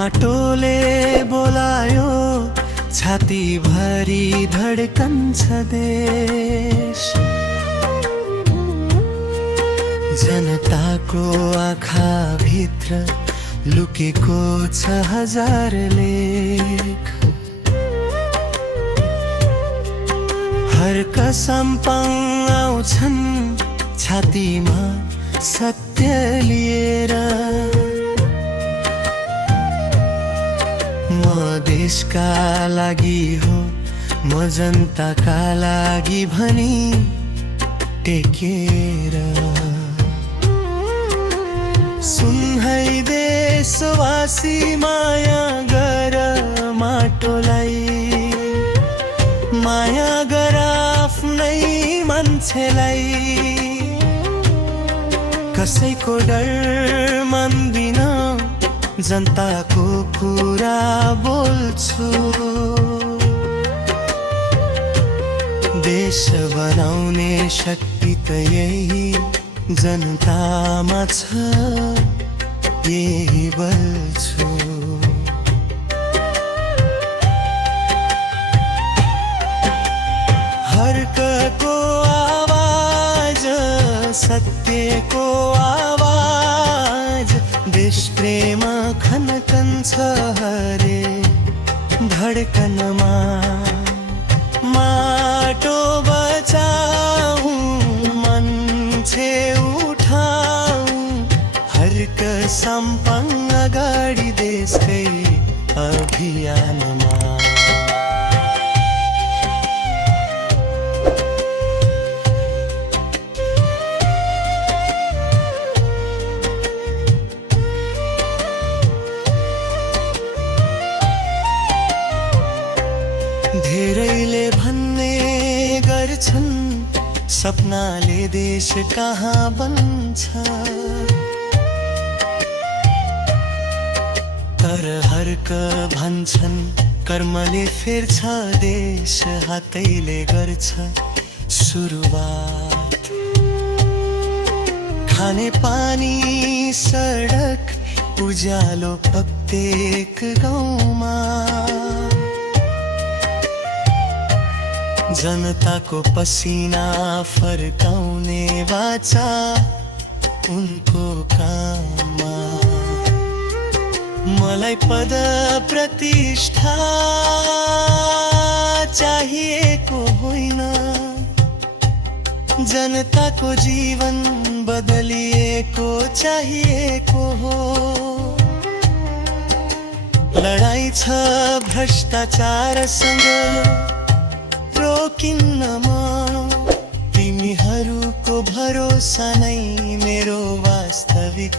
माटोले बोलायो छाती भरी धड्कन्छ देश। जनताको आँखा भित्र लुकेको छ हजार लेख। हर कसम आउँछन् छातीमा सत्य लिएर। म देशका लागि हो, म जनताका लागि भनी टेकेर। सुन है देशवासी, माया गर माटोलाई, माया गर आफ्नै मान्छेलाई। कसैको डर मान्दिन, जनताको कुरा बोल्छु। देश बनाउने शक्ति त यही जनतामा छ, यही बोल्छु। हर्कको आवाज, सत्यको आवाज, देश प्रेम खनकन्छ हरे धड्कनमा। माटो बचाऊ, मान्छे उठाऊ, हर्क सम्पङ अगाडि देशकै अभियानमा। धेरैले भन्ने गर्छन्, सपनाले देश कहाँ बन्छ। तर हर्क भन्छन्, कर्मले फेर्छ देश, हातैले गर्छ सुरुवात। खाने पानी, सडक, उज्यालो प्रत्येक गाउँमा। जनताको पसिना फर्काउने वाचा उनको काममा। मलाई पद प्रतिष्ठा चाहिएको होइन, जनताको जीवन बदलिएको चाहिएको हो। लडाई छ भ्रष्टाचारसँग, रोकिन्न म। तिमीहरूको भरोसा नै मेरो वास्तविक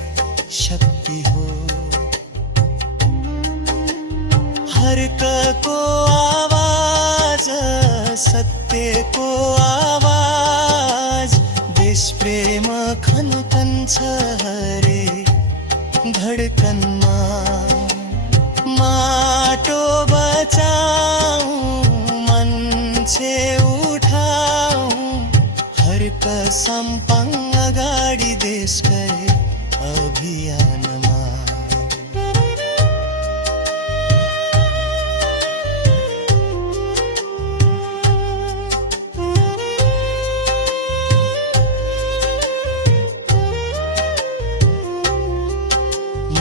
शक्ति हो। हर्कको आवाज, सत्यको आवाज, देश प्रेम खनकन्छ हरे धड्कनमा। माटो बचाऊ, मान्छे उठाऊ, हर्क सम्पङ अगाडि देशकै अभियानमा।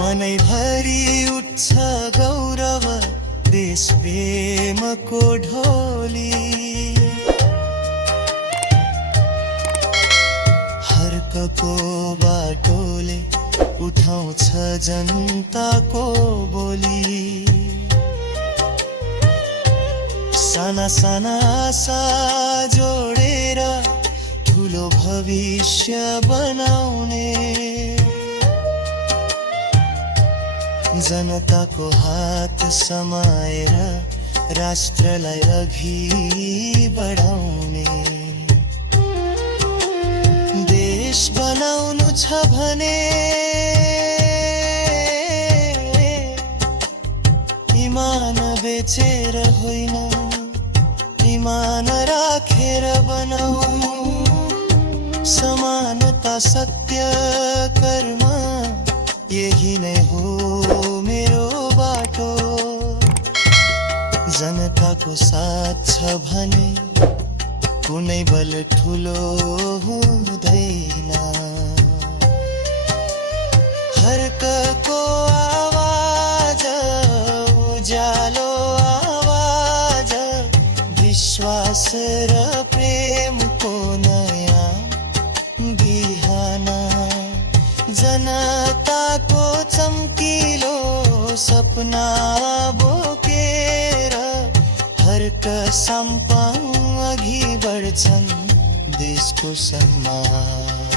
मनैभरि उठ्छ गौरव, देश प्रेमको ढोली। हर्कको बाटोले उठाउँछ जनताको बोली। साना साना आशा जोडेर ठुलो भविष्य बनाउने। जनताको हात समाएर राष्ट्रलाई अघि बढाउने। देश बनाउनु छ भने इमान बेचेर होइन, इमान राखेर बनाऊ। समानता, सत्य, कर्म, यही नै हो मेरो बाटो। जनताको साथ छ भने कुनै बल ठुलो हुँदैन। हर्कको आवाज उज्यालो आवाज विश्वास र प्रेमको नयाँ बिहान। जनताको चम्किलो सपना बोकेर हर्क सम्पङ अघि बढ्छन् देशको सम्मान।